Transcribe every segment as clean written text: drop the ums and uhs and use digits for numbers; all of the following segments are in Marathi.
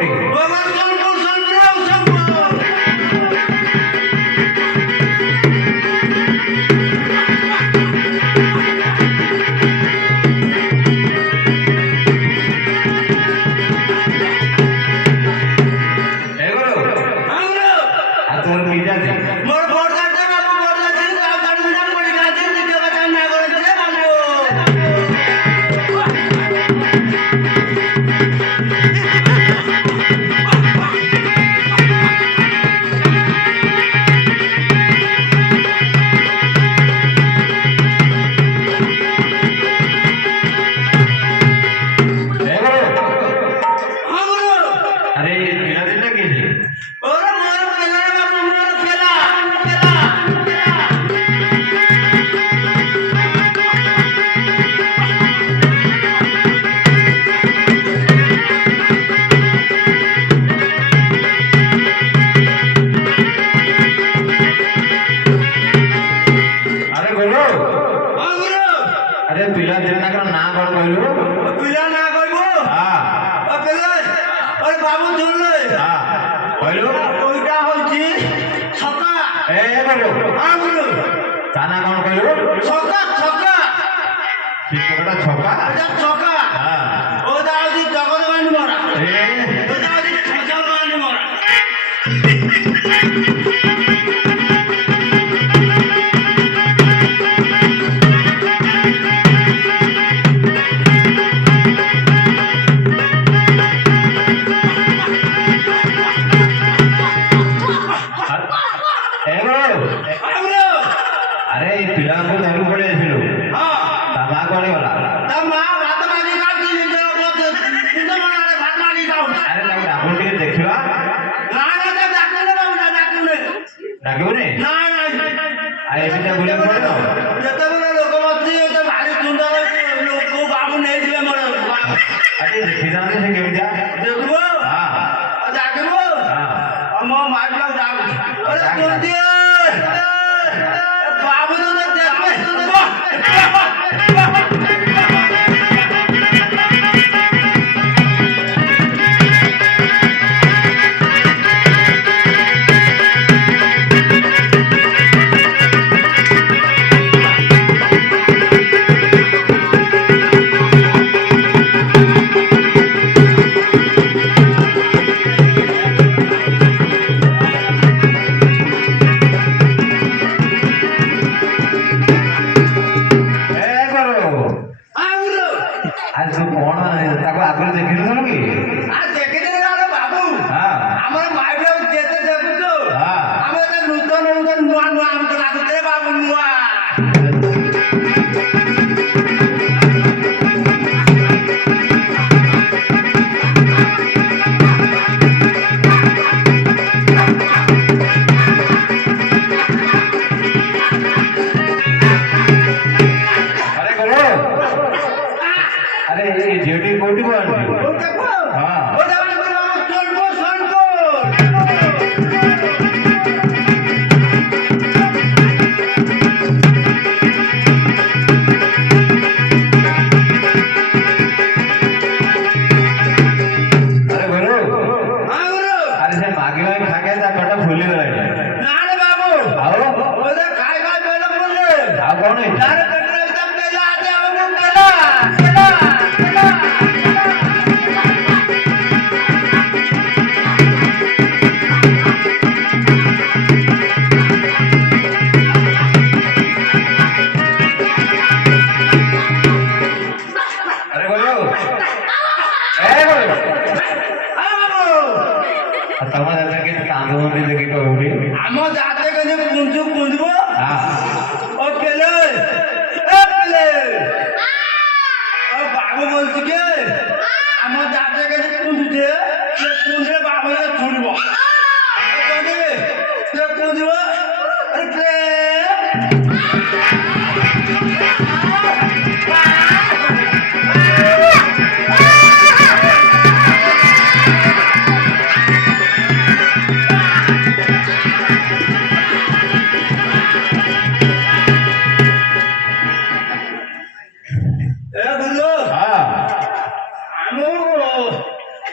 कोटी ताना कौन कहलो छक्का छक्का छक्का छक्का छक्का हां ओ दादी जगत बांधी मारा ओ दादी छक्का बांधी मारा अरे पिला को धरू पड़े छिलो हां तमा कोनी वाला तमा भात मागी काटी निजर बोते तुझे मारे भात मागी खाऊ अरे लाग आपण के देखिवा ना ना डाकले बाबू डाकले डाकले ना ना आए सीधा बोले पड़ो जेतेबेले लोक मती एते भारी सुंदर लोक बाबू नै दिले मोर अरे देखि जाने से केमिता देखबो हां डाकबो हां हम माइक लाग डाक अरे जल्दी बाबू तो देखबे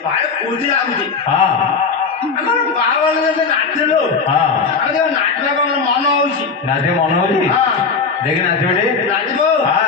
ଭାରି ଖୁସି ଲାଗୁଛି ହଁ ଆମର ବାହାଘର ଯେତେ ନାଚିଲୁ ହଁ ଆମେ ଯୋଉ ନାଚିଲା କଣ ମନ ହଉଛି ନାଚ ମନ ହଉଛି ହଁ ଦେଖି ନାଚିବ ଟିକେ ନାଚିବ ହଁ